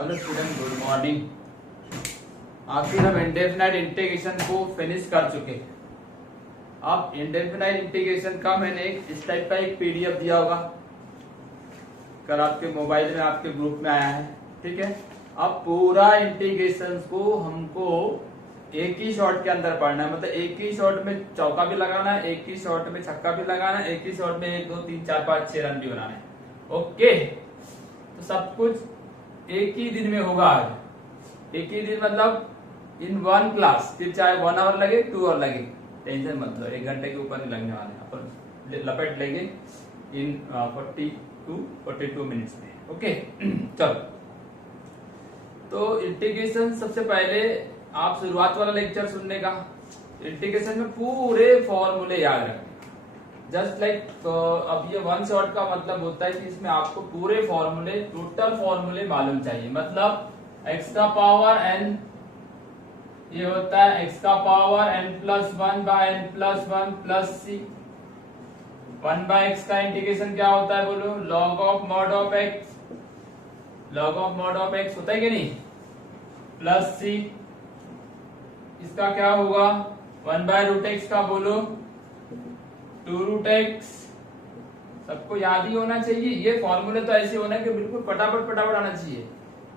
Hello student, good morning. आखिर हम indefinite integration को फिनिश कर चुके हैं। अब इंडेफिनाइट इंटीग्रेशन का मैंने इस टाइप का एक पीडीएफ दिया होगा, कल आपके मोबाइल में आपके ग्रुप में आया है। ठीक है, अब पूरा इंटीग्रेशन को हमको एक ही शॉट के अंदर पढ़ना है। मतलब एक ही शॉट में चौका भी लगाना है, एक ही शॉट में छक्का भी लगाना है, एक ही शॉट में 1 2 3 4 5 6 रन भी बनाना है। ओके, तो सब कुछ एक ही दिन में होगा। आज एक ही दिन मतलब इन वन क्लास, फिर चाहे 1 आवर लगे 2 आवर लगे, टेंशन मत लो, 1 घंटे के ऊपर नहीं लगने वाले। अपन लपेट लेंगे इन 42 मिनट्स में। ओके चलो, तो इंटीग्रेशन सबसे पहले आप शुरुआत वाला लेक्चर सुनने का। इंटीग्रेशन में पूरे फॉर्मूले याद रखने, जस्ट लाइक अब ये वन शॉट का मतलब होता है कि इसमें आपको पूरे फॉर्मूले, टोटल फॉर्मूले मालूम चाहिए। मतलब x का पावर n, ये होता है x का power n+1 bye n+1 plus c। 1/x का इंटीग्रेशन क्या होता है बोलो? log of mod of x, log of mod of x होता है कि नहीं, प्लस c। इसका क्या होगा? 1/√x का बोलो 2√x। सबको याद ही होना चाहिए। ये फॉर्मूले तो ऐसे होना है कि बिल्कुल फटाफट आना चाहिए।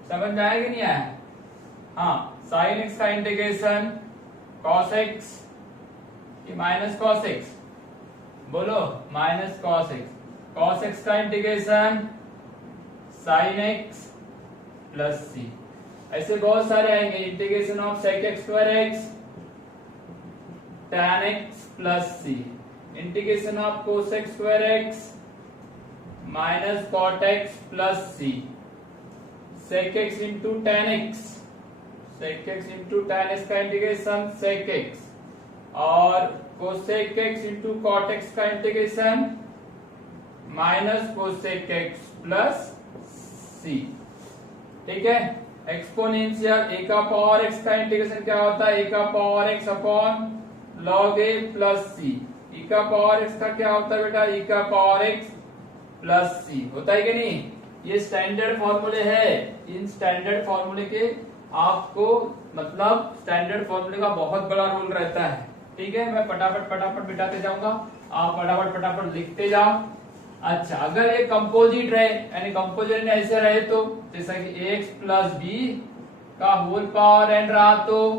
समझ में आया कि नहीं आया? हाँ, sin x का इंटीग्रेशन cos x कि माइनस cos x, बोलो minus cos x। cos x का integration sin x plus c। ऐसे बहुत सारे आएंगे। Integration of sec x²x tan x plus c। Integration of cos x² minus cot x plus c। sec x into tan x, sec x into tan x का integration sec x, और cosec x into cot x का integration minus cosec x plus c। ठीक है, exponential a का power x का integration क्या होता है? a का power x upon log a plus c। e का पावर x का क्या होता है बेटा? e का पावर x प्लस c होता है कि नहीं? ये स्टैंडर्ड फॉर्मूले है। इन स्टैंडर्ड फॉर्मूले के आपको मतलब स्टैंडर्ड फॉर्मूले का बहुत बड़ा रोल रहता है। ठीक है, मैं फटाफट बिठाते जाऊंगा, आप फटाफट लिखते जाओ। अच्छा, अगर ये कंपोजिट रहे, यानी कंपोजिट ऐसे रहे तो जैसा कि ax प्लस b का होल पावर n रहा, तो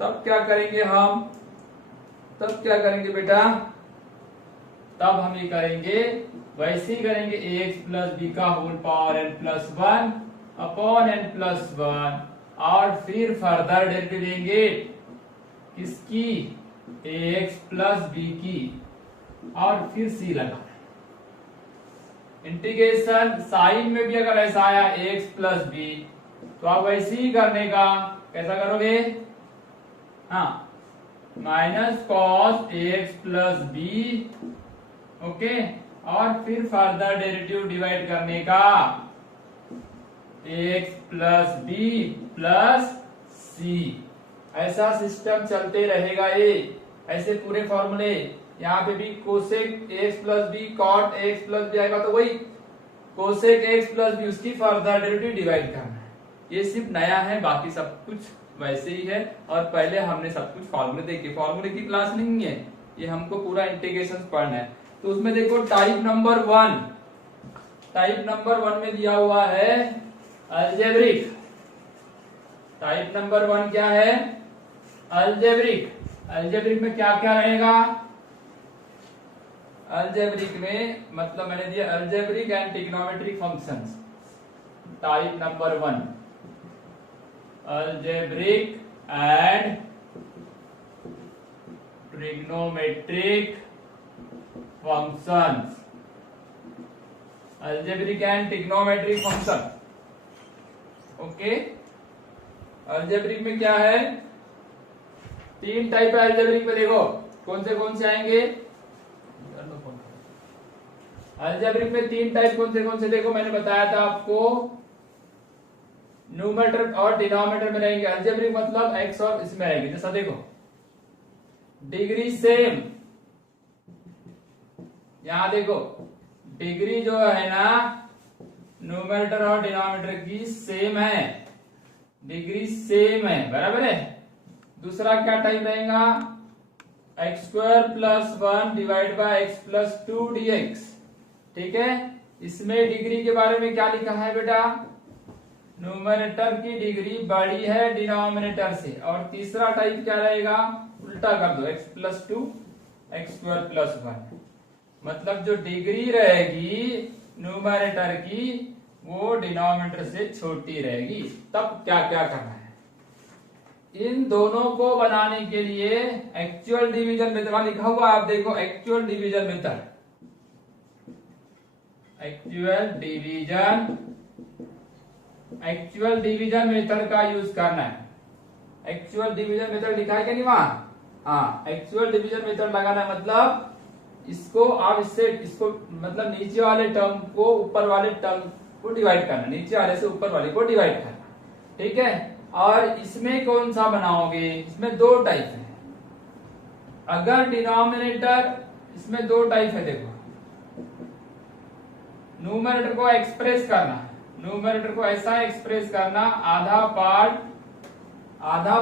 तब क्या करेंगे हम? तब क्या करेंगे बेटा? तब हम ये करेंगे, वैसे ही करेंगे ax प्लस b का whole power n+1 upon n+1, और फिर फर्दर डेरिवेटिव लेंगे किसकी? ax प्लस b की, और फिर c लगा। इंटीग्रेशन साइन में भी अगर ऐसा आया ax प्लस b, तो आप वैसे ही करने का। कैसा करोगे? हाँ, minus cos ax plus b, okay, और फिर फर्दर डेरिवेटिव डिवाइड करने का ax plus b plus c। ऐसा सिस्टम चलते रहेगा। ये ऐसे पूरे फॉर्मूले, यहाँ पे भी cosec x plus b cot x plus b आएगा, तो वही कोसेक x प्लस b, उसकी फर्दर डेरिवेटिव डिवाइड करना है। ये सिर्फ नया है, बाकी सब कुछ वैसे ही है। और पहले हमने सब कुछ फॉर्मूले देखे, फॉर्मूले की क्लास नहीं है ये, हमको पूरा इंटीग्रेशन पढ़ना है। तो उसमें देखो टाइप नंबर 1, टाइप नंबर 1 में दिया हुआ है अलजेब्रिक। टाइप नंबर 1 क्या है? अलजेब्रिक। अलजेब्रिक में क्या क्या रहेगा? अलजेब्रिक में मतलब मैंने दिया algebraic and trigonometric functions. Type number 1 algebraic and trigonometric functions. Algebraic and trigonometric function, okay. Algebraic में क्या है? 3 टाइप है अलजेब्रिक में। देखो कौन से आएंगे अलजेब्रिक में? 3 टाइप कौन से? देखो मैंने बताया था आपको, न्यूमरेटर और डिनोमिनेटर में रहेंगे। अलजेब्रिक मतलब x और इसमें रहेंगे। जैसा देखो डिग्री सेम, यहां देखो डिग्री जो है ना न्यूमरेटर और डिनोमिनेटर की सेम है, डिग्री सेम है, बराबर है। दूसरा क्या टाइप रहेगा, x square plus 1 divide by x plus 2 dx। ठीक है, इसमें डिग्री के बारे में क्या लिखा है बेटा, न्यूमरेटर की डिग्री बड़ी है डिनोमिनेटर से। और तीसरा टाइप क्या रहेगा, उल्टा कर दो, x plus 2 x square plus 1, मतलब जो डिग्री रहेगी न्यूमरेटर की वो डिनोमिनेटर से छोटी रहेगी। तब क्या क्या करना है, इन दोनों को बनाने के लिए एक्चुअल डिवीजन मेथड लिखा हुआ आप देखो, actual division method, actual division method का यूज करना है। एक्चुअल डिवीजन मेथड लिखा है क्या नहीं वहां, हाँ, एक्चुअल डिवीजन मेथड लगाना मतलब इसको आप इसको मतलब नीचे वाले टर्म को ऊपर वाले टर्म को डिवाइड करना, नीचे वाले से ऊपर वाले को डिवाइड करना। ठीक है, और इसमें कौन सा बनाओगे, इसमें दो टाइप है। अगर डिनोमिनेटर, इसमें दो टाइप है, देखो, न्यूमरेटर को एक्सप्रेस करना, न्यूमरेटर को ऐसा एक्सप्रेस करना, आधा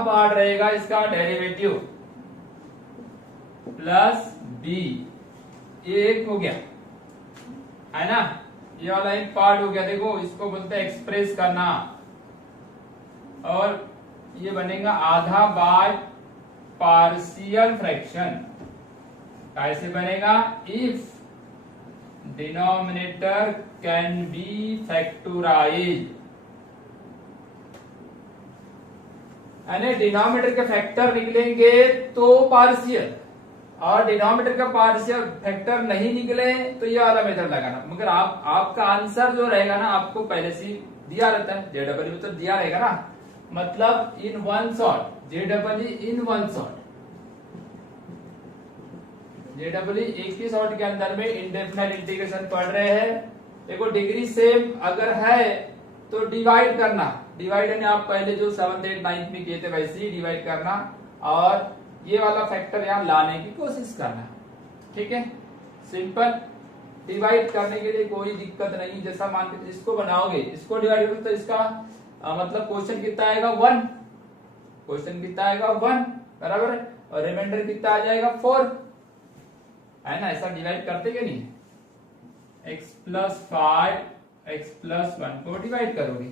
पार्ट रहेगा इसका डेरिवेटिव प्लस बी, ये एक हो गया है ना, ये वाला एक पार्ट हो गया। देखो इसको बोलते हैं एक्सप्रेस करना, और ये बनेगा आधा बाय पार्शियल फ्रैक्शन। कैसे बनेगा, if denominator can be factorise, यानी डिनोमिनेटर के फैक्टर निकलेंगे तो पार्शियल, और डिनोमिनेटर का पार्शियल फैक्टर नहीं निकले तो ये वाला मेथड लगाना। मगर आपका आंसर जो रहेगा ना, आपको पहले से दिया रहता है, जेडब्ल्यू तो दिया रहेगा ना, मतलब in one shot, JW in one shot, JW एक ही शॉट के अंदर में इंडेफिनिट इंटीग्रेशन पढ़ रहे हैं। देखो डिग्री सेम अगर है तो डिवाइड करना, डिवाइड यानी आप पहले जो 7th 8th 9th में किए थे वैसे ही डिवाइड करना, और ये वाला फैक्टर यहां लाने की कोशिश करना। ठीक है, सिंपल, डिवाइड करने के लिए कोई दिक्कत नहीं। जैसा मान के इसको बनाओगे, इसको डिवाइड करोगे तो इसका मतलब क्वेश्चन कितना आएगा, 1, क्वेश्चन कितना आएगा 1, बराबर है, और रिमाइंडर कितना आ जाएगा 4, है ना। ऐसा डिवाइड करते क्या नहीं, x प्लस 5 x प्लस 1 को डिवाइड करोगे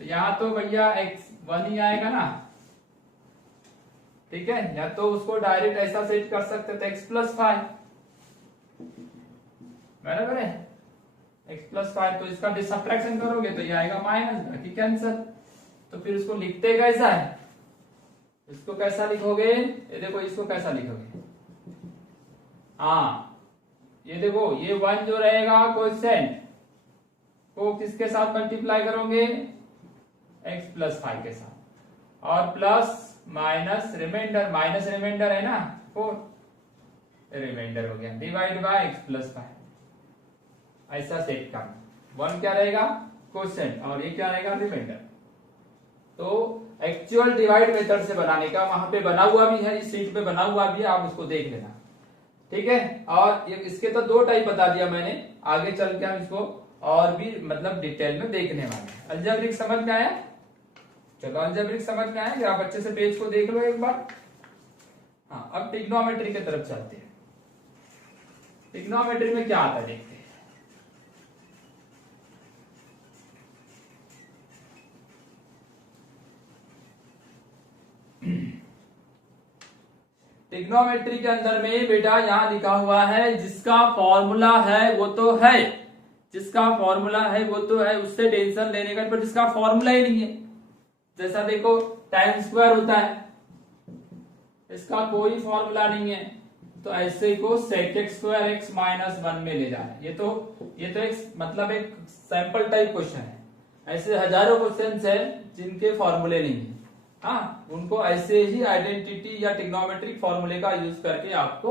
तो यहां तो भैया x 1 ही आएगा ना। ठीक है, या तो उसको डायरेक्ट ऐसा सेट कर सकते थे x प्लस 5, बराबर है, x प्लस 5, तो इसका सब्ट्रैक्शन करोगे तो ये आएगा माइनस, बाकी कैंसिल। तो फिर उसको लिखते कैसा है, इसको कैसा लिखोगे, ये देखो इसको कैसा लिखोगे, हाँ ये देखो, ये 1 जो रहेगा क्वोशिएंट को किसके साथ मल्टीप्लाई करोगे, x प्लस 5 के साथ, और plus minus remainder, minus remainder है ना 4, रिमाइंडर हो गया, डिवाइड बाय x प्लस 5, ऐसा सेट करना। 1 क्या रहेगा क्वोशिएंट और ये क्या रहेगा रिमाइंडर। तो एक्चुअल डिवाइड मेथड से बनाने का वहां पे बना हुआ भी है, इस सीट पे बना हुआ भी है, आप उसको देख लेना। ठीक है, और इसके तो दो टाइप बता दिया मैंने, आगे चल के हम इसको और भी मतलब डिटेल में देखने वाले हैं। अलजेब्रिक समझ में आया, चलो अलजेब्रिक समझ में आया, आप अच्छे से पेज को देख लो एक बार। हाँ, अब ट्रिग्नोमेट्री की तरफ चलते हैं। ट्रिग्नोमेट्री में क्या आता है देखते हैं। ट्रिग्नोमेट्री के अंदर में बेटा यहां लिखा हुआ है, जिसका फॉर्मूला है वो तो है, जिसका फॉर्मूला है वो तो है, उससे टेंशन लेने का, पर जिसका फॉर्मूला ही नहीं है। जैसा देखो tan स्क्वायर होता है, इसका कोई फॉर्मूला नहीं है, तो ऐसे को sec x square x minus 1 में ले जाना। ये तो एक मतलब एक सैंपल टाइप क्वेश्चन है। ऐसे हजारों क्वेश्चन है जिनके फॉर्मूले नहीं है। हाँ, उनको ऐसे ही आइडेंटिटी या ट्रिग्नोमेट्रिक फॉर्मूले का यूज करके आपको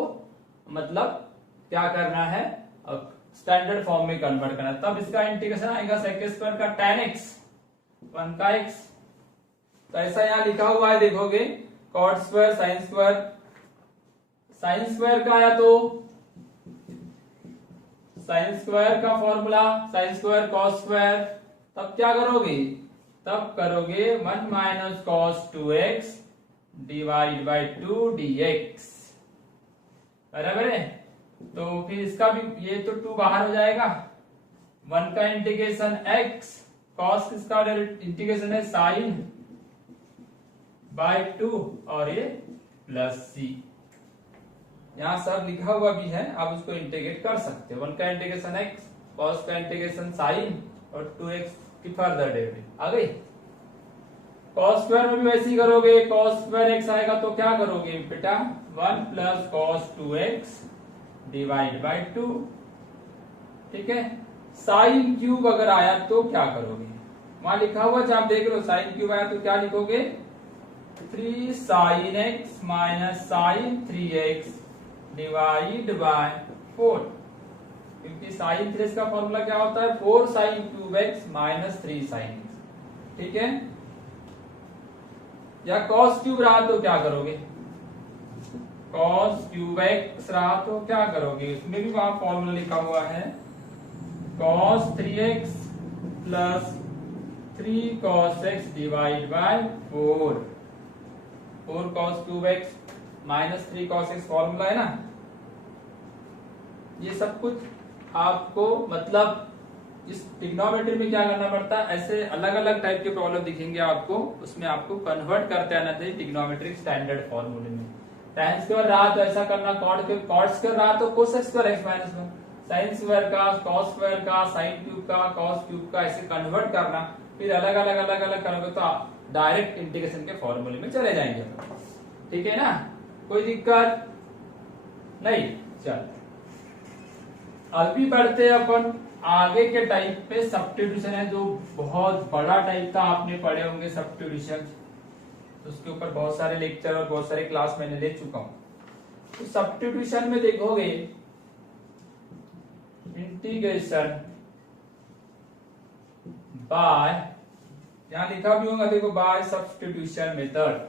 मतलब क्या करना है, स्टैंडर्ड फॉर्म में कन्वर्ट करना है। तब इसका इंटीग्रेशन आएगा sec स्क्वायर का tan x 1 का x, तो ऐसा यहां लिखा हुआ है, देखोगे cot square sin square, sin square का आया तो साइन स्क्वायर का formula sine square cos square, तब क्या करोगे, तब करोगे 1 minus cos 2x divide by 2 dx, बराबर है। तो फिर इसका भी ये तो 2 बाहर हो जाएगा, 1 का इंटीग्रेशन x, कॉस किसका इंटीग्रेशन है साइन बाय 2 और ये प्लस सी, यहाँ सब लिखा हुआ भी है, आप उसको इंटीग्रेट कर सकते हो। 1 का इंटीग्रेशन x, कॉस का इंटीग्रेशन साइन और 2x की फर्दर डेरिवेटिव आ गई। कॉस स्क्वायर में भी वैसे ही करोगे, कॉस स्क्वायर x आएगा तो क्या करोगे बेटा 1 plus cos 2x divide by 2, ठीक है। साइन क्यूब अगर आया तो क्या करोगे, वहां लिखा हुआ जब आप देख रहे हो साइन क्यूब आया तो क्या लिखोगे 3 sine x minus sine 3x divide by 4, क्योंकि साइन 3x का फॉर्मूला क्या होता है 4 sine cube x minus 3 sine x, ठीक है। या कॉस क्यूब रहा तो क्या करोगे, कॉस क्यूब x रहा तो क्या करोगे, उसमें भी वहां फॉर्मूला लिखा हुआ है cos 3x plus 3 cos x divide by 4 cos cube x minus 3 cos x formula है ना। ये सब कुछ आपको मतलब इस ट्रिग्नोमेट्री में क्या करना पड़ता है, ऐसे अलग अलग टाइप के प्रॉब्लम दिखेंगे आपको, उसमें आपको कन्वर्ट करते आना चाहिए ट्रिग्नोमेट्रिक स्टैंडर्ड फॉर्मूले में। tan स्क्वायर रहा तो ऐसा करना, cot स्क्वायर रहा तो cos square x minus 1, sine square का, cos स्क्वायर का, साइन क्यूब का, cos क्यूब का, ऐसे कन्वर्ट करना, फिर अलग अलग करोगे तो आप डायरेक्ट इंटीग्रेशन के फॉर्मूले में चले जाएंगे, ठीक है ना, कोई दिक्कत नहीं। चल अभी बढ़ते अपन आगे के टाइप पे, सब्स्टिट्यूशन है जो बहुत बड़ा टाइप था, आपने पढ़े होंगे सब्स्टिट्यूशन, तो उसके ऊपर बहुत सारे लेक्चर और बहुत सारे क्लास मैंने ले चुका हूं। तो सब्स्टिट्यूशन में देखोगे इंटीग्रेशन बाय, यहां लिखा भी होगा देखो, by substitution method,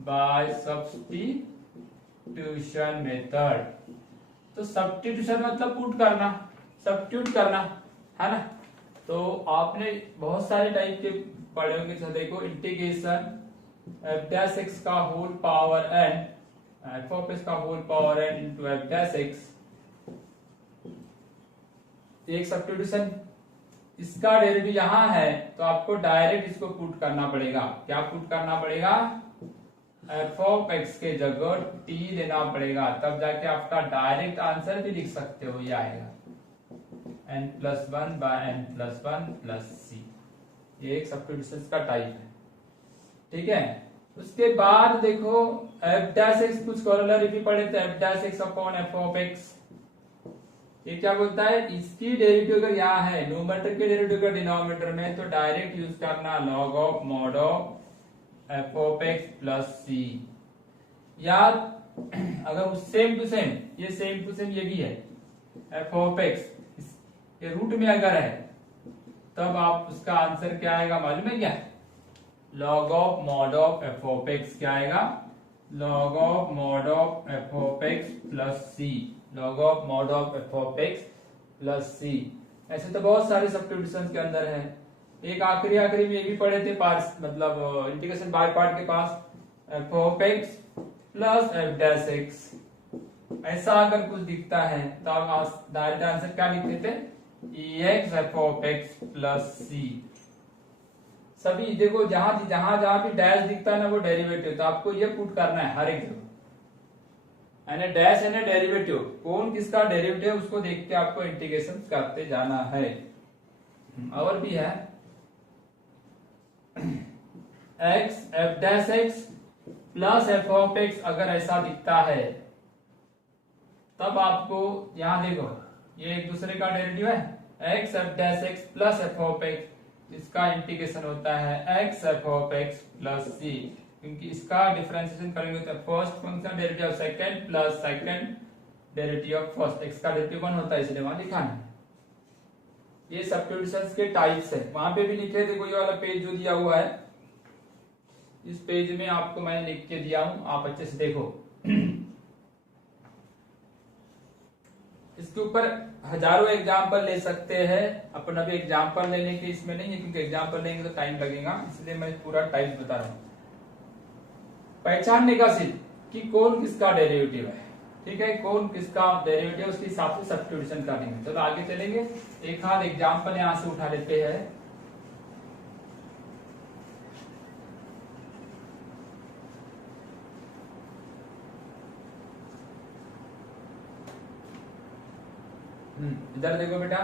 by substitution method. तो सब्स्टिट्यूशन मतलब पुट करना, सब्स्टिट्यूट करना है ना। तो आपने बहुत सारे टाइप के पढ़े होंगे, देखो इंटीग्रेशन f डैश x का whole power n, f of x का whole power n into f dash x, एक सब्स्टिट्यूशन, इसका डेरिवेटिव यहां है तो आपको डायरेक्ट इसको पुट करना पड़ेगा। क्या पुट करना पड़ेगा, f ऑफ x के जगह t देना पड़ेगा, तब जाके आपका डायरेक्ट आंसर भी लिख सकते हो, ये आएगा n+1 bye n+1 plus c। ये एक सब्स्टिट्यूशन का टाइप है, ठीक है। उसके बाद देखो f डैश x, कुछ कॉरोलरी भी पढ़े थे, f dash x upon f of x, ये क्या बोलता है, इसकी डेरिवेटिव अगर यहाँ है न्यूमरेटर के डेरिवेटिव का डिनोमिनेटर में, तो डायरेक्ट यूज करना log of mod of f of x plus c। या अगर सेम टू सेम, ये सेम टू सेम ये भी है, f ऑफ x ये रूट में अगर है तब आप उसका आंसर क्या आएगा मालूम है क्या, log of mod of f of x क्या आएगा, log of mod of f of x plus c, log of mod of f of x plus c। ऐसे तो बहुत सारे सब्स्टिट्यूशंस के अंदर है। एक आखिरी में ये भी पढ़े थे पार्ट्स, मतलब इंटीग्रेशन बाय पार्ट के पास, f of x plus f dash x, ऐसा अगर कुछ दिखता है तो आप डायरेक्ट आंसर क्या लिखते थे, ex f of x plus c। सभी देखो जहां जहां भी डैश दिखता है ना वो डेरिवेटिव, तो आपको ये पुट करना है हर एक जगह, डैश यानी डेरिवेटिव, कौन किसका डेरिवेटिव है उसको देख के आपको इंटीग्रेशन करते जाना है। और भी है x f dash x plus f of x, अगर ऐसा दिखता है तब आपको यहां देखो ये एक दूसरे का डेरिवेटिव है, x f dash x plus f of x, इसका इंटीग्रेशन होता है x f of x plus c, क्योंकि इसका डिफरेंशिएशन करेंगे तो first function derivative of second plus second derivative of first, x का डेरिवेटिव 1 होता है इसलिए वहां लिखा है। ये सब्स्टिट्यूशंस के टाइप्स है, वहां पे भी लिखे, देखो ये वाला पेज जो दिया हुआ है, इस पेज में आपको मैंने लिख के दिया हूं, आप अच्छे से देखो। इसके ऊपर हजारों एग्जाम्पल ले सकते हैं अपन। अभी एग्जाम्पल लेने के इसमें नहीं है, क्योंकि एग्जाम्पल लेंगे तो टाइम लगेगा, इसलिए मैं पूरा टाइप बता रहा हूँ। पहचानने का सिर्फ कि कौन किसका डेरिवेटिव है, ठीक है, कौन किसका डेरिवेटिव, उसके हिसाब से सब्स्टिट्यूशन करेंगे। चलो आगे चलेंगे, एक आध एग्जाम्पल यहां से उठा लेते हैं। इधर देखो बेटा,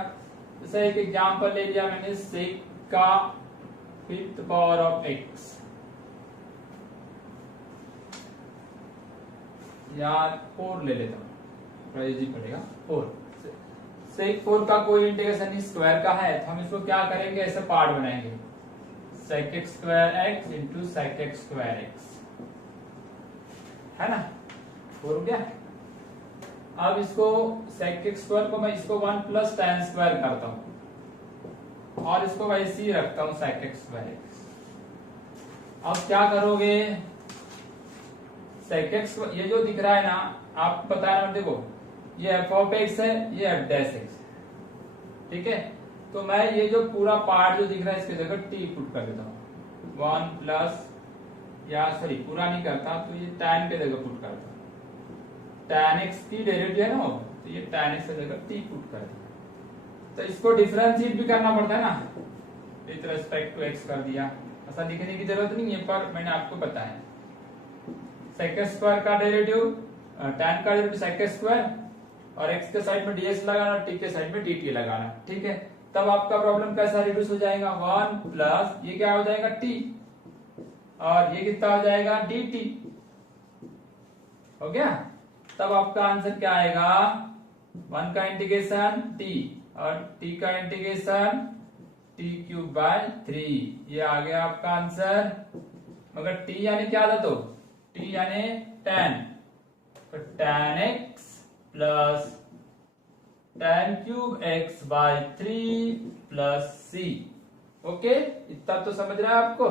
जैसे एक एग्जाम्पल ले लिया मैंने, सेक का 5th पावर ऑफ x, या 4 ले लेता हूं, थोड़ा इजी पड़ेगा। 4 सेक 4 का कोई इंटीग्रेशन स्क्वायर का है, तो हम इसको क्या करेंगे, ऐसे पार्ट बनाएंगे, sec x square x into sec x square x, है ना, 4 हो गया। अब इसको sec x स्क्वायर को मैं इसको 1 प्लस tan स्क्वायर करता हूं, और इसको वैसे ही रखता हूं sec x स्क्वायर x। अब क्या करोगे, sec x ये जो दिख रहा है ना, आप बता रहे हो, देखो ये f ऑफ x है, ये f डैश x, ठीक है। तो मैं ये जो पूरा पार्ट जो दिख रहा है, इसकी जगह t पुट कर देता हूं, 1 प्लस, या सॉरी पूरा नहीं करता, तो ये tan के जगह पुट करता हूं, tan x की डेरिवेटिव है ना, तो ये tan x की जगह t पुट कर दिया। तो इसको डिफरेंशिएट भी करना पड़ता है ना, विद रिस्पेक्ट टू x कर दिया, ऐसा लिखने की जरूरत नहीं है, पर मैंने आपको बताया। sec स्क्वायर का डेरिवेटिव, tan का डेरिवेटिव sec स्क्वायर, और x के साइड में dx लगाना, t के साइड में dt लगाना, ठीक है। तब आपका प्रॉब्लम कैसा रिड्यूस हो जाएगा, 1 प्लस ये क्या हो जाएगा t, और ये कितना हो जाएगा dt, हो गया। तब आपका आंसर क्या आएगा, 1 का इंटीग्रेशन t और t का इंटीग्रेशन t क्यूब बाय 3, ये आ गया आपका आंसर। मगर t यानी क्या था, तो t यानी tan, तो tan x plus tan cube x by 3 plus c, okay, इतना तो समझ रहा है आपको।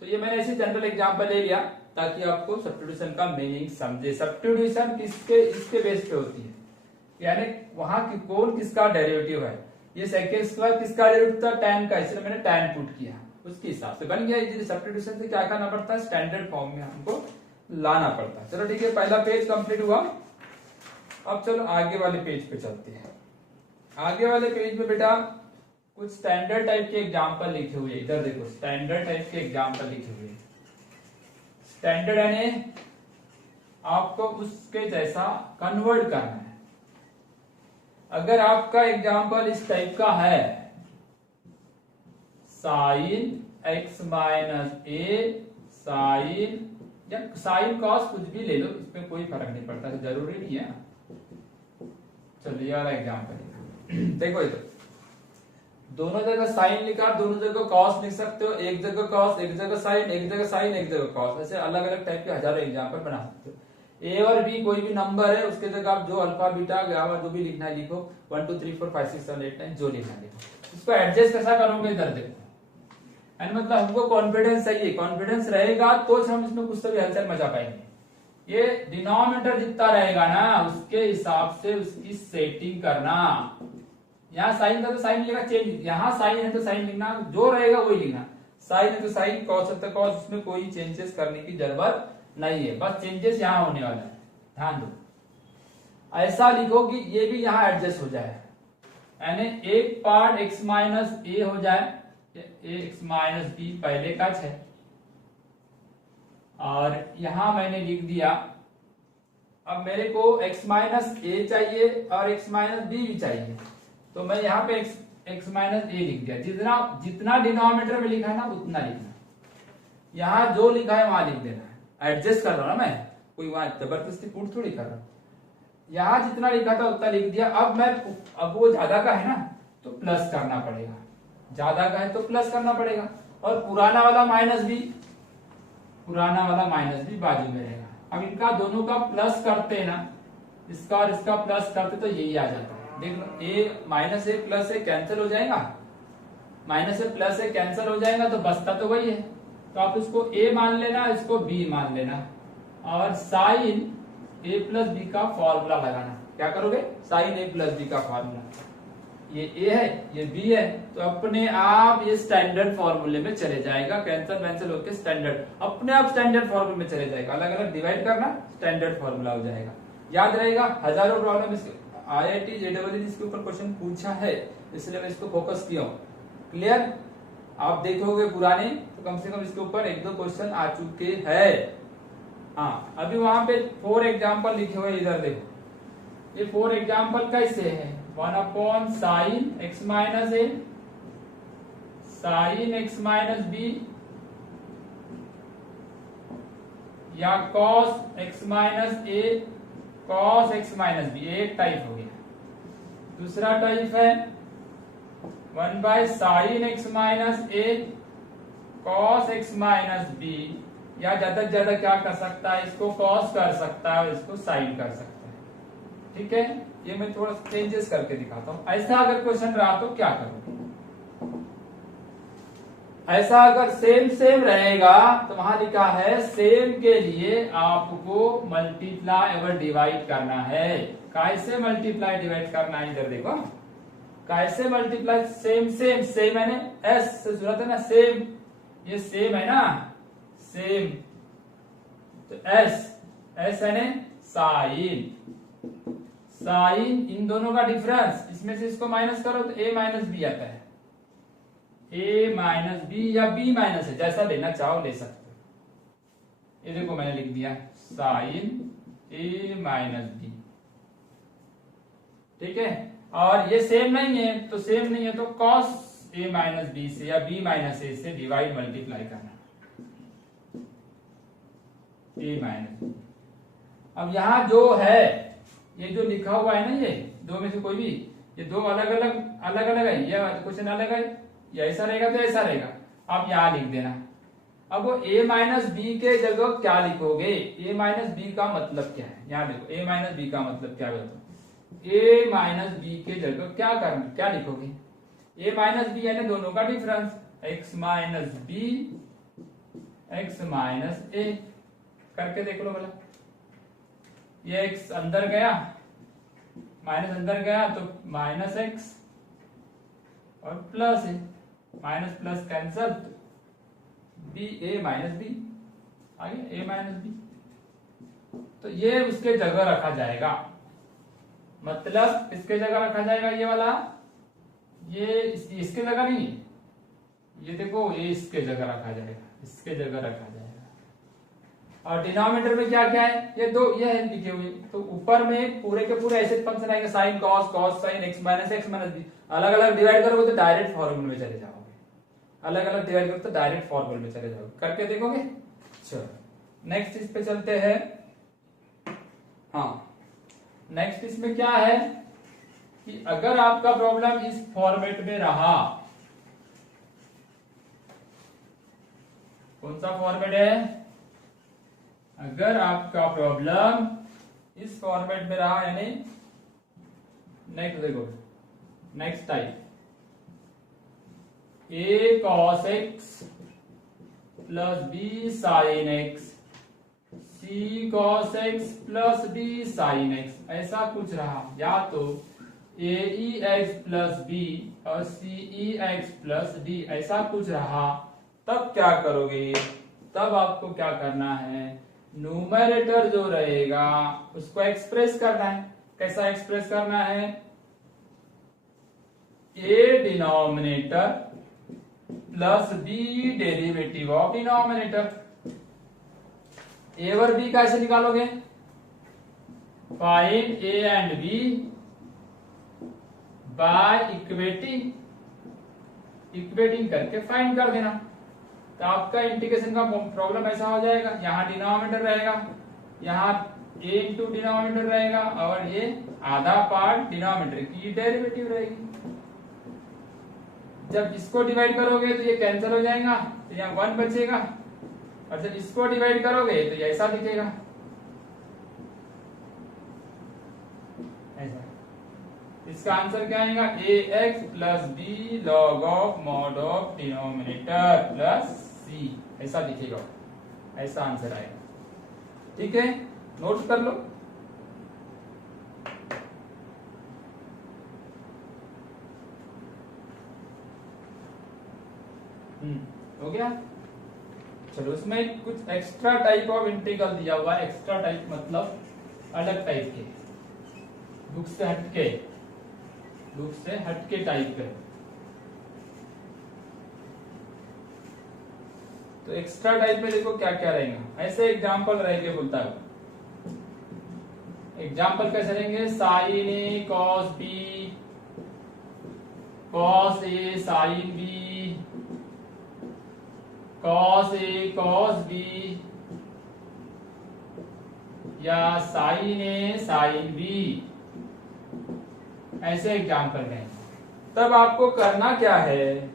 तो ये मैंने ऐसे जनरल एग्जांपल ले लिया ताकि आपको सब्स्टिट्यूशन का मीनिंग समझे। सब्स्टिट्यूशन किसके, इसके बेस पे होती है, यानी वहां की कौन किसका डेरिवेटिव है। ये sec स्क्वायर किसका डेरिवेटिव था, tan का, इसलिए मैंने tan पुट किया, उसके हिसाब से बन गया। सब्स्टिट्यूशन से क्या करना पड़ता है, स्टैंडर्ड फॉर्म में हमको लाना पड़ता है। चलो ठीक है, पहला पेज कंप्लीट हुआ। अब चलो आगे वाले पेज पे चलते हैं। आगे वाले पेज में बेटा कुछ स्टैंडर्ड टाइप के एग्जाम्पल लिखे हुए, इधर देखो, स्टैंडर्ड टाइप के एग्जाम्पल लिखे हुए। स्टैंडर्ड यानी आपको उसके जैसा कन्वर्ट करना है। अगर आपका एग्जाम्पल इस टाइप का है, साइन x माइनस ए, साइन या साइन कॉस कुछ भी ले लो, इसमें कोई फर्क नहीं पड़ता, तो जरूरी नहीं है। चलो ये वाला एग्जाम्पल देखो, ये दोनों जगह साइन लिखा, दोनों जगह कॉस लिख सकते हो, एक जगह कॉस, एक जगह साइन, एक जगह साइन, एक जगह कॉस, ऐसे अलग अलग टाइप के हजारों एग्जाम्पल बना सकते हो। ए और बी कोई भी नंबर है, उसके जगह आप जो अल्फा बीटा गामा जो भी लिखना है लिखो, 1 2 3 4 5 6 7 8 9 जो लिखना है लिखो। इसको एडजस्ट कैसा करोगे, इधर देखो, एंड मतलब हमको कॉन्फिडेंस चाहिए, कॉन्फिडेंस रहेगा तो हम इसमें कुछ तो भी हलचल मचा पाएंगे। ये डिनोमिनेटर जितना रहेगा ना, उसके हिसाब से उसकी सेटिंग करना। यहाँ साइन था तो साइन लिखा, चेंज, यहाँ साइन है तो साइन लिखना, जो रहेगा वही लिखना। साइन है तो साइन, कॉस है तो कॉस, उसमें कोई चेंजेस करने की जरूरत नहीं है, बस चेंजेस यहाँ होने वाला है, ध्यान दो। ऐसा लिखो कि ये भी यहाँ एडजस्ट हो जाए, यानी एक पार्ट x माइनस ए हो जाए, x माइनस बी पहले का है, और यहां मैंने लिख दिया। अब मेरे को x माइनस ए चाहिए और x माइनस बी भी चाहिए, तो मैं यहाँ पे x माइनस ए लिख दिया। जितना जितना डिनोमिनेटर में लिखा है ना उतना लिखना, यहाँ जो लिखा है वहां लिख देना। एडजस्ट कर रहा हूं ना मैं, कोई वहां जबरदस्ती पुट थोड़ी कर रहा हूं। यहाँ जितना लिखा था उतना लिख दिया। अब वो ज्यादा का है ना, तो प्लस करना पड़ेगा, ज्यादा का है तो प्लस करना पड़ेगा। और पुराना वाला माइनस भी, पुराना वाला माइनस भी बाजू में रहेगा। अब इनका दोनों का प्लस करते हैं ना, इसका और इसका प्लस करते तो यही आ जाता है। देख लो, ए माइनस ए प्लस ए कैंसिल हो जाएगा, माइनस ए प्लस ए कैंसिल हो जाएगा, तो बचता तो वही है। तो आप इसको ए मान लेना, इसको बी मान लेना, और साइन ए प्लस बी का फॉर्मूला लगाना। क्या करोगे, साइन ए प्लस बी का फॉर्मूला, ये ए है ये बी है, तो अपने आप ये स्टैंडर्ड फॉर्मूले में चले जाएगा, कैंसिल होकर स्टैंडर्ड, अपने आप स्टैंडर्ड फॉर्मूले में चले जाएगा, अलग अलग डिवाइड करना स्टैंडर्ड फॉर्मूला हो जाएगा। याद रहेगा, हजारों प्रॉब्लम IIT JEE इसके ऊपर क्वेश्चन पूछा है, इसलिए मैं इसको फोकस किया हूँ। क्लियर, आप देखोगे पुराने तो कम से कम इसके ऊपर 1-2 क्वेश्चन आ चुके हैं। हाँ, अभी वहां पे 4 एग्जाम्पल लिखे हुए, इधर देखो, ये 4 एग्जाम्पल कैसे है, 1 साइन x माइनस ए, साइन x माइनस बी, या cos x माइनस ए, cos x माइनस बी, एक टाइप हो गया। दूसरा टाइप है 1 साइन x माइनस ए, cos x माइनस बी, या ज्यादा से ज्यादा क्या कर सकता है, इसको cos कर सकता है, इसको साइन कर सकता है। ठीक है, ये मैं थोड़ा चेंजेस करके दिखाता हूं। ऐसा अगर क्वेश्चन रहा तो क्या करोगे, ऐसा अगर सेम रहेगा तो वहां लिखा है सेम के लिए आपको मल्टीप्लाई और डिवाइड करना है। कैसे मल्टीप्लाई डिवाइड करना है, इधर देखो, कैसे मल्टीप्लाई, सेम है ना, एस से जरूरत है ना, सेम, ये सेम है ना, सेम, तो एस है ना, साइन, इन दोनों का डिफरेंस, इसमें से इसको माइनस करो तो a माइनस बी आता है, a माइनस बी या b माइनस है, जैसा लेना चाहो ले सकते हो। ये देखो मैंने लिख दिया साइन a माइनस बी, ठीक है, और ये सेम नहीं है तो cos a माइनस बी से या b माइनस ए से डिवाइड मल्टीप्लाई करना, a माइनस बी। अब यहां जो है, ये जो लिखा हुआ है ना, ये दो में से कोई भी, ये दो अलग अलग है, ये क्वेश्चन अलग है, ये ऐसा रहेगा तो ऐसा रहेगा, आप यहां लिख देना। अब वो a माइनस बी के जगह क्या लिखोगे, a माइनस बी का मतलब क्या है, यहां देखो, a माइनस बी का मतलब क्या है, a माइनस बी के जगह क्या लिखोगे, a माइनस बी यानी दोनों का difference, x minus B, x minus A, करके देख लो भला, ये x अंदर गया, माइनस अंदर गया तो माइनस x और प्लस है, minus plus cancel, b, a minus b, आगे a माइनस बी, तो ये उसके जगह रखा जाएगा, मतलब इसके जगह रखा जाएगा, ये वाला, ये इसके जगह नहीं, ये देखो, ये इसके जगह रखा जाएगा, इसके जगह रखा जाएगा। और डिनोमिनेटर में क्या क्या है, ये दो, ये है लिखे हुए, तो ऊपर में पूरे के पूरे ऐसे फंक्शन आएंगे, sine cos sine x minus b, अलग अलग डिवाइड करोगे तो डायरेक्ट फॉर्मूले में चले जाओगे, अलग अलग डिवाइड करोगे तो डायरेक्ट फॉर्मूले में चले जाओगे, करके देखोगे। चलो नेक्स्ट इस पे चलते हैं। हाँ, नेक्स्ट इसमें क्या है कि अगर आपका प्रॉब्लम इस फॉर्मेट में रहा, कौन सा फॉर्मेट है, अगर आपका प्रॉब्लम इस फॉर्मेट में रहा, यानी नेक्स्ट देखो, next type, a cos x plus b sin x, c cos x plus d sin x, ऐसा कुछ रहा, या तो aex प्लस b और cex प्लस d, ऐसा कुछ रहा, तब क्या करोगे, तब आपको क्या करना है, न्यूमरेटर जो रहेगा उसको एक्सप्रेस करना है। कैसा एक्सप्रेस करना है, a denominator plus b derivative of denominator. a और b कैसे निकालोगे, find a and b by equating करके फाइंड कर देना, तो आपका इंटीग्रेशन का प्रॉब्लम ऐसा हो जाएगा, यहाँ डिनोमिनेटर रहेगा, यहाँ a इंटू डिनोमिनेटर रहेगा, और ये आधा पार्ट डिनोमिनेटर की डेरिवेटिव रहेगी। जब इसको डिवाइड करोगे तो ये कैंसिल हो जाएगा, तो यहाँ 1 बचेगा, और जब इसको डिवाइड करोगे तो ये ऐसा दिखेगा, ऐसा। इसका आंसर क्या आएगा, ax plus b log of mod of denominator plus c, ऐसा दिखेगा, ऐसा आंसर आएगा। ठीक है, नोट कर लो। हो गया। चलो उसमें कुछ एक्स्ट्रा टाइप ऑफ इंटीग्रल दिया हुआ है। एक्स्ट्रा टाइप मतलब अलग टाइप के, बुक से हटके टाइप के। तो एक्स्ट्रा टाइप में देखो क्या क्या रहेगा। ऐसे एग्जाम्पल रहेंगे, बोलता है एग्जाम्पल कैसे रहेंगे, sign A cos B, cos A sine B, cos A cos B, या साइन ए साइन बी, ऐसे एग्जाम्पल रहेंगे। तब आपको करना क्या है,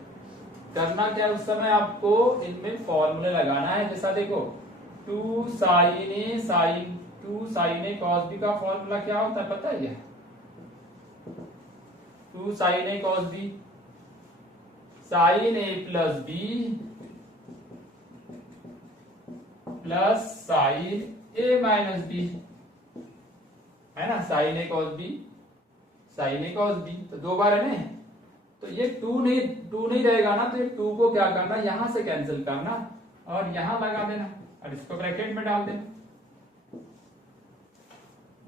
उस समय आपको इनमें फॉर्मूले लगाना है। जैसा देखो 2 साइन ए कॉस बी का फॉर्मूला क्या होता है पता है? 2 साइन ए कॉस बी, साइन ए प्लस बी प्लस साइन ए माइनस बी, है ना। साइन ए कॉस बी, साइन ए कॉस बी, तो दो बार है ना। तो ये 2 नहीं रहेगा ना, तो ये 2 को क्या करना, यहां से कैंसिल करना और यहां लगा देना और इसको ब्रैकेट में डाल देना।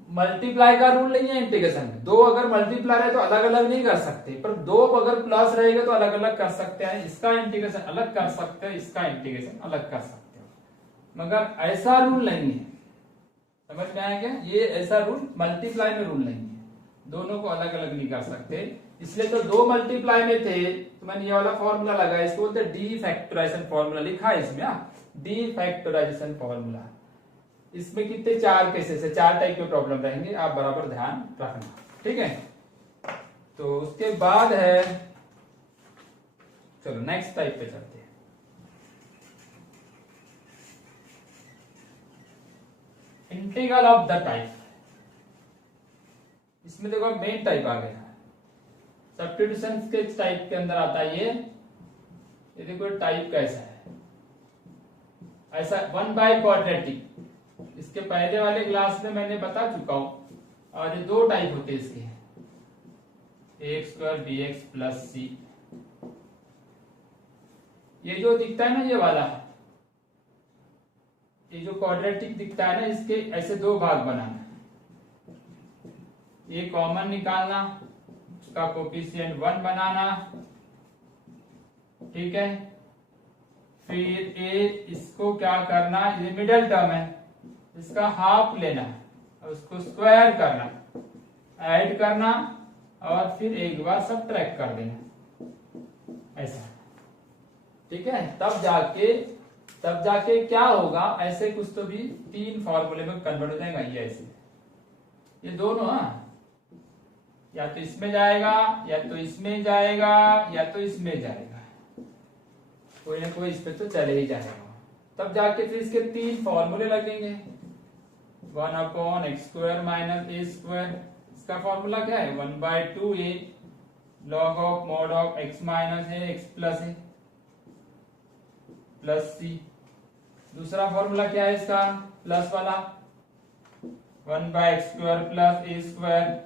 मल्टीप्लाई का रूल नहीं है इंटीग्रेशन में। दो अगर मल्टीप्लाई है तो अलग अलग नहीं कर सकते, पर दो अगर प्लस रहेगा तो अलग अलग कर सकते हैं। इसका इंटीग्रेशन अलग कर सकते हो, इसका इंटीग्रेशन अलग कर सकते हो, मगर ऐसा रूल नहीं है। समझ में आया क्या? ये ऐसा रूल मल्टीप्लाई में रूल नहीं है, दोनों को अलग अलग नहीं कर सकते। इसलिए तो दो मल्टीप्लाई में थे तो मैंने ये वाला फॉर्मूला लगाया, इसको बोलते हैं डी फैक्टराइजेशन फॉर्मूला, लिखा है इसमें डी फैक्टराइजेशन फॉर्मूला। इसमें कितने 4 केसेस है, 4 टाइप के प्रॉब्लम रहेंगे, आप बराबर ध्यान रखना, ठीक है। तो उसके बाद है, चलो नेक्स्ट टाइप पे चलते हैं। Integral of the type. इसमें देखो मेन टाइप आ गया, सब्स्टिट्यूशन के टाइप के अंदर आता है ये देखो टाइप कैसा है, ऐसा 1/क्वाड्रेटिक। इसके पहले वाले क्लास में मैंने बता चुका हूं। और ये दो टाइप होते हैं इसके, ax² bx प्लस c। ये जो दिखता है ना ये वाला, ये जो क्वाड्रेटिक दिखता है ना, इसके ऐसे दो भाग बनाना, ये कॉमन निकालना, उसका कोफिशिएंट 1 बनाना, ठीक है। फिर इसको क्या करना, ये मिडिल टर्म है, इसका हाफ लेना और उसको स्क्वायर करना, ऐड करना और फिर एक बार सब्ट्रैक्ट कर देना, ऐसा, ठीक है। तब जाके क्या होगा, ऐसे कुछ तो भी 3 फॉर्मूले में कन्वर्ट हो जाएगा। ये ऐसे, ये दोनों या तो इसमें जाएगा, या तो इसमें जाएगा, या तो इसमें जाएगा, कोई ना कोई इस पे तो चले ही जाएगा। तब जाके फिर इसके 3 फॉर्मूले लगेंगे, 1/x² माइनस a²। इसका फॉर्मूला क्या है, 1/2a log of mod of x minus a x plus a plus c। दूसरा फॉर्मूला क्या है इसका, प्लस वाला, 1/x² प्लस a²,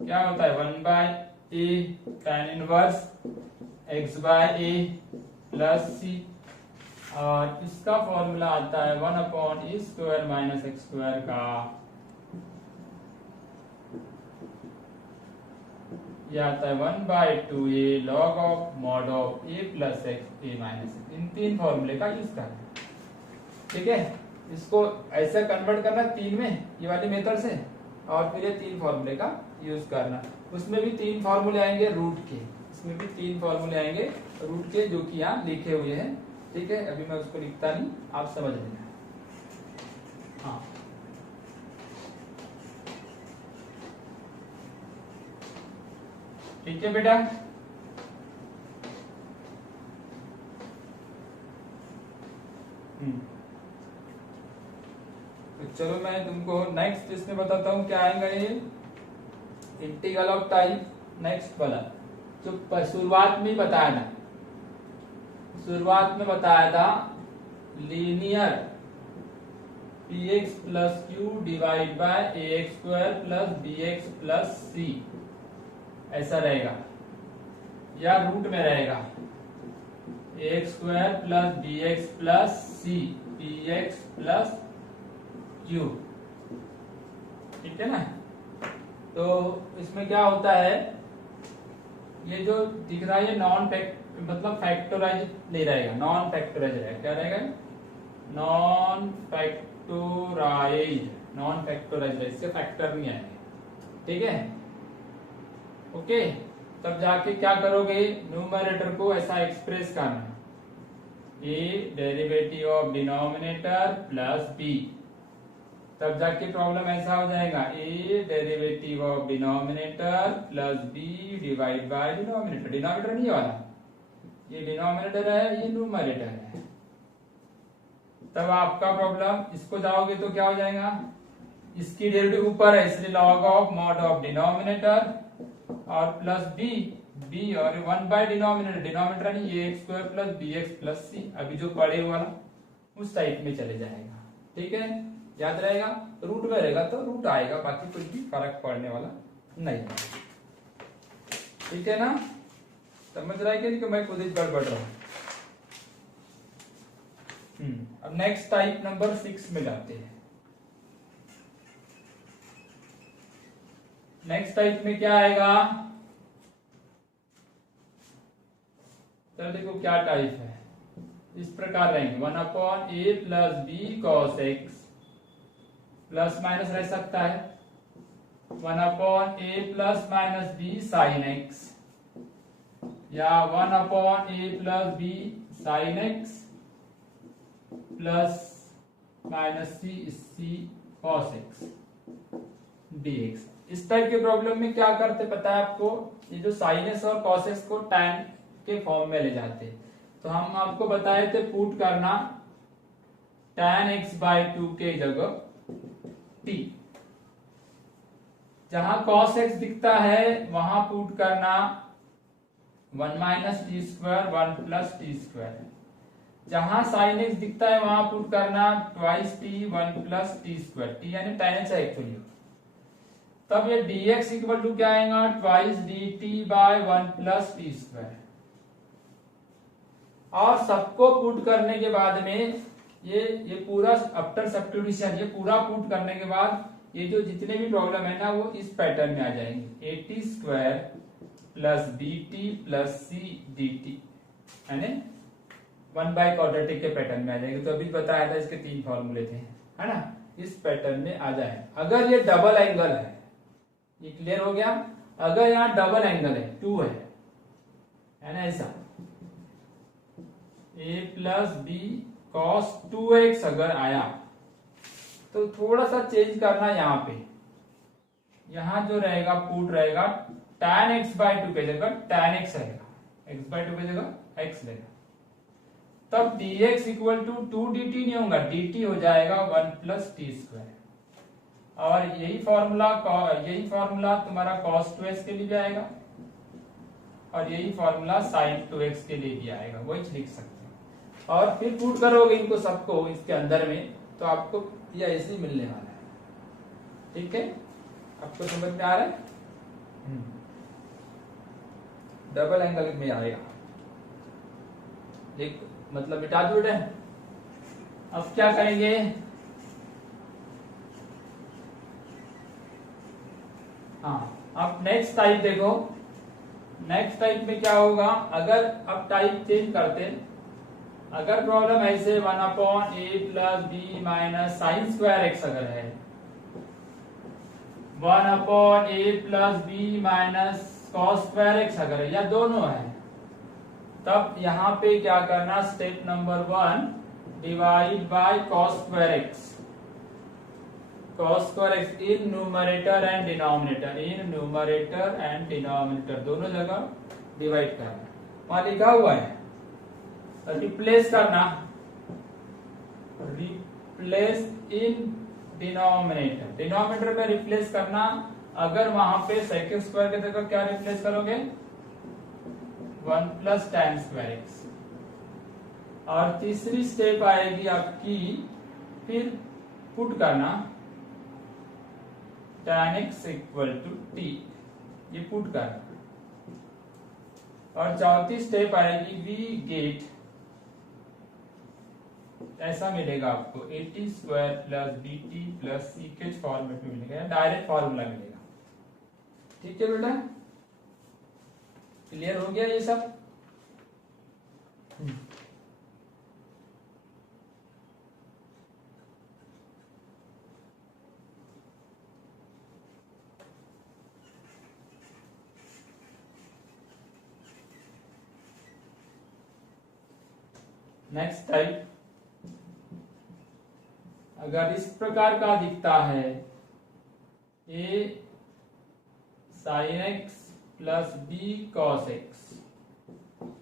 क्या होता है 1/a tan inverse x/a plus c। और इसका फॉर्मूला आता है 1/a² माइनस x² का, यह आता है 1/2a log of mod of a plus x a minus x। इन 3 फॉर्मूले का यूज करना, ठीक है। इसको ऐसा कन्वर्ट करना 3 में, ये वाली मेथड से, और फिर ये 3 फॉर्मूले का यूज करना। उसमें भी 3 फॉर्मूले आएंगे रूट के, इसमें भी 3 फॉर्मूले आएंगे रूट के, जो कि यहाँ लिखे हुए हैं, ठीक है। अभी मैं उसको लिखता नहीं, आप समझ लेना। हाँ, ठीक है बेटा। तो चलो मैं तुमको नेक्स्ट इसमें बताता हूँ क्या आएगा। ये इंटीग्रल ऑफ टाइप नेक्स्ट वाला जो शुरुआत में बताया था, linear px plus q divide by ax² plus bx plus c, ऐसा रहेगा, या रूट में रहेगा, x square plus B x plus c p x plus q. ठीक है ना। तो इसमें क्या होता है, ये जो दिख रहा है ये नॉन मतलब फैक्टराइज नहीं रहेगा, नॉन फैक्टराइज रहेगा। क्या रहेगा? नॉन फैक्टराइज, नॉन फैक्टराइज, इससे फैक्टर नहीं आएंगे। ठीक है, ओके। तब जाके क्या करोगे, न्यूमरेटर को ऐसा एक्सप्रेस करना, a derivative of denominator plus b. तब जाके प्रॉब्लम ऐसा हो जाएगा, a derivative of denominator plus b divide by denominator. Denominator नहीं वाला, ये डिनोमिनेटर है, ये न्यूमरेटर है। तब आपका प्रॉब्लम, इसको जाओगे तो क्या हो जाएगा, इसकी डेरिवेटिव ऊपर है इसलिए log of mod of denominator और प्लस बी, बी और 1 बाय डिनोमिनेटर, डिनोमिनेटर नहीं, ये x square plus B x plus C, अभी जो पढ़े वाला उस टाइप में चले जाएगा। ठीक है, याद रहेगा। रूट में रहेगा तो रूट आएगा, बाकी कुछ भी फर्क पड़ने वाला नहीं है। ठीक है ना, समझ रहा है कि मैं खुद ही गड़बड़ रहा हूं। अब नेक्स्ट टाइप नंबर 6 में जाते हैं। नेक्स्ट टाइप में क्या आएगा, तो देखो क्या टाइप है, इस प्रकार रहेंगे 1/a plus B cos x, plus minus रह सकता है 1/a plus minus B sine x, या 1/a plus B sine x plus minus C cos x dx। इस टाइप के प्रॉब्लम में क्या करते पता है आपको, ये जो साइनस और कॉसेस को tan के फॉर्म में ले जाते। तो हम आपको बताए थे पुट करना tan x/2 के जगह t, जहां cos x दिखता है वहां पुट करना 1 minus t square 1 plus t square, जहां sin x दिखता है वहां पुट करना twice t 1 plus t square, t यानी tan x है एक्चुअली। तब ये dx इक्वल टू क्या आएगा, twice dt by 1 plus t square. और सबको पुट करने के बाद में ये पूरा आफ्टर सब्स्टिट्यूशन, ये पूरा पुट करने के बाद ये जो जितने भी प्रॉब्लम है ना वो इस पैटर्न में आ जाएंगे, a t square plus b t plus c d t, यानी 1 बाय क्वाड्रेटिक के पैटर्न में आ जाएंगे। तो अभी बताया था इसके 3 फॉर्मूले थे, है ना, इस पैटर्न में आ जाए। अगर ये डबल एंगल है, ये क्लियर हो गया, अगर यहाँ डबल एंगल है 2 है ना, ऐसा a plus B cos 2x अगर आया तो थोड़ा सा चेंज करना, यहाँ पे यहाँ जो रहेगा पुट रहेगा tan x/2 के जगह tan x रहेगा, x/2 के जगह x रहेगा। तब dx इक्वल टू 2dt नहीं होगा, dt हो जाएगा 1 प्लस टी स्क्वायर। और यही फॉर्मूला तुम्हारा cos 2x के लिए भी आएगा और यही फॉर्मूला sin 2x के लिए भी आएगा, वही लिख सकते हैं। और फिर पुट करोगे इनको सबको इसके अंदर में तो आपको ये ऐसे ही मिलने वाला है। ठीक है, आपको समझ में आ रहा है, डबल एंगल में आएगा। एक मतलब मिटा दो बेटा। अब क्या करेंगे, हाँ अब नेक्स्ट टाइप देखो, नेक्स्ट टाइप में क्या होगा, अगर अब टाइप चेंज करते, अगर प्रॉब्लम ऐसे 1/a plus b minus sine square x अगर है, 1/a plus b minus cos square x अगर है, या दोनों है, तब यहां पे क्या करना, step number 1 divide by cos square x, cos square x in numerator and denominator, in numerator and denominator दोनों जगह डिवाइड करना। वहां लिखा हुआ है रिप्लेस करना, रिप्लेस इन डिनोमिनेटर, डिनोमिनेटर में रिप्लेस करना। अगर वहां पे sec स्क्वायर के जगह क्या रिप्लेस करोगे, 1 प्लस tan स्क्वायर एक्स। और तीसरी स्टेप आएगी आपकी, फिर पुट करना tan x equal to t, ये पुट करना। और चौथी स्टेप आएगी वी गेट ऐसा मिलेगा आपको AT square plus BT plus सीकेज फॉर्मेट में मिलेगा, डायरेक्ट फॉर्मूला मिलेगा। ठीक है बेटा, क्लियर हो गया ये सब? नेक्स्ट टाइप, अगर इस प्रकार का दिखता है A sin x plus B cos x,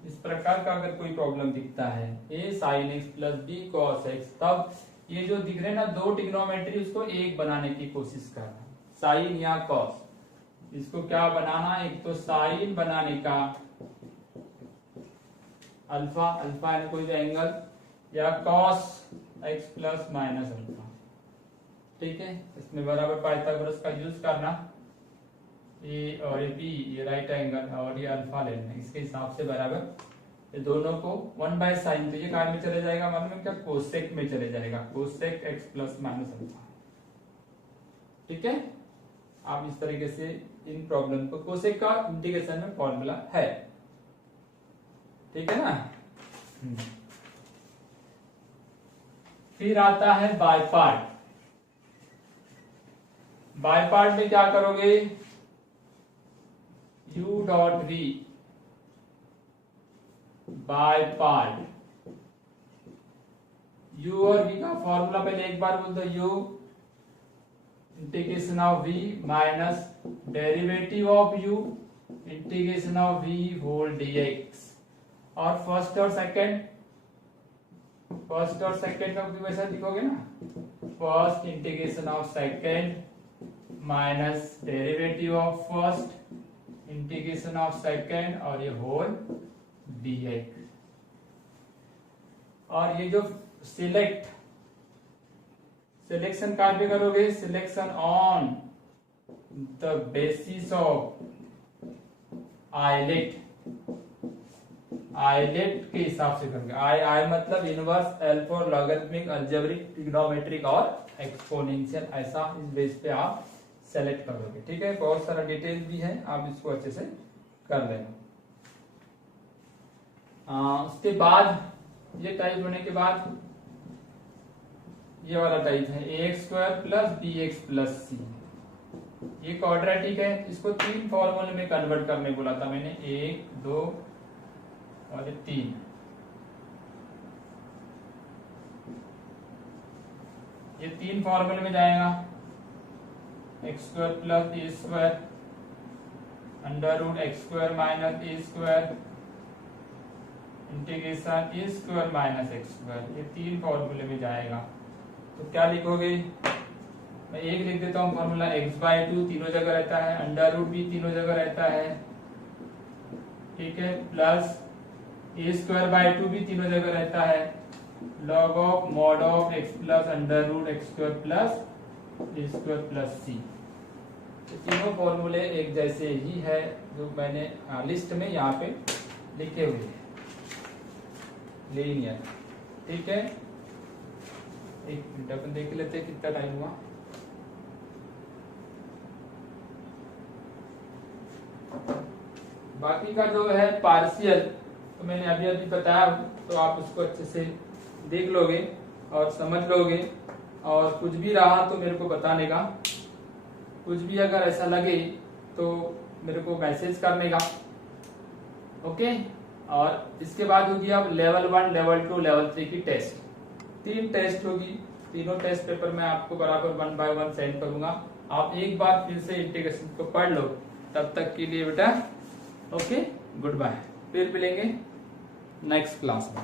इस प्रकार का अगर कोई प्रॉब्लम दिखता है A sin x plus B cos x, तब ये जो दिख रहे हैं ना दो ट्रिग्नोमेट्री, उसको एक बनाने की कोशिश करना, साइन या कॉस। इसको क्या बनाना, एक तो साइन बनाने का अल्फा, अल्फा यानी कोई भी एंगल, या cos x plus minus alpha. ठीक है, इसमें बराबर पाइथागोरस का यूज करना, ए और बी ये राइट एंगल और ये अल्फा लेना, इसके हिसाब से बराबर ये दोनों को 1/sin, तो ये काय में चले जाएगा, मालूम है क्या, कोसेक में चले जाएगा, cosec x plus minus alpha. ठीक है, आप इस तरीके से इन प्रॉब्लम को, कोसेक का इंटीग्रेशन में फॉर्मूला है। ठीक है ना। फिर आता है बाय पार्ट। बाय पार्ट में क्या करोगे, u dot v by part, u और v का फॉर्मूला पहले एक बार बोल दो, u integration of v minus derivative of u integration of v whole dx, और फर्स्ट और सेकंड का भी वैसा लिखोगे ना, first integration of second minus derivative of first integration of second और ये होल dx। और ये जो सिलेक्शन कार्य करोगे, selection on the basis of ILATE के हिसाब से करेंगे। आई मतलब inverse, alpha, logarithmic, algebraic, trigonometric और एक्सपोनेंशियल, ऐसा इस बेस पे आप सेलेक्ट करोगे। ठीक है, बहुत सारा डिटेल भी है, आप इसको अच्छे से कर लेना। उसके बाद ये टाइप होने के बाद ये वाला टाइप है ax square plus bx plus c, ये क्वाड्रेटिक है, इसको तीन फॉर्मूले में कन्वर्ट करने बोला था मैंने, 1, 2 और 3। ये तीन फॉर्मूले में जाएगा, x square plus A square under root x square minus A square integration A square minus x square, ये तीन फॉर्मूले में जाएगा। तो क्या लिखोगे, मैं एक लिख देता हूँ फॉर्मूला, x/2 तीनों जगह रहता है, अंडर रूट भी तीनों जगह रहता है, ठीक है, प्लस ए स्क्वायर बाय 2 भी तीनों जगह रहता है, log of mod of x plus under root x square plus A square plus C. तीनों फॉर्मूले एक जैसे ही है जो मैंने लिस्ट में यहाँ पे लिखे हुए हैं, लीनियर। ठीक है, एक मिनट अपन देख लेते हैं कितना टाइम हुआ। बाकी का जो है पार्शियल तो मैंने अभी अभी बताया, तो आप उसको अच्छे से देख लोगे और समझ लोगे, और कुछ भी रहा तो मेरे को बताने का, कुछ भी अगर ऐसा लगे तो मेरे को मैसेज करने का। ओके, और इसके बाद होगी अब लेवल 1, लेवल 2, लेवल 3 की टेस्ट। 3 टेस्ट होगी, तीनों टेस्ट पेपर मैं आपको बराबर 1 बाय 1 सेंड करूंगा। आप एक बार फिर से इंटीग्रेशन को पढ़ लो। तब तक के लिए बेटा ओके, गुड बाय, फिर मिलेंगे नेक्स्ट क्लास में।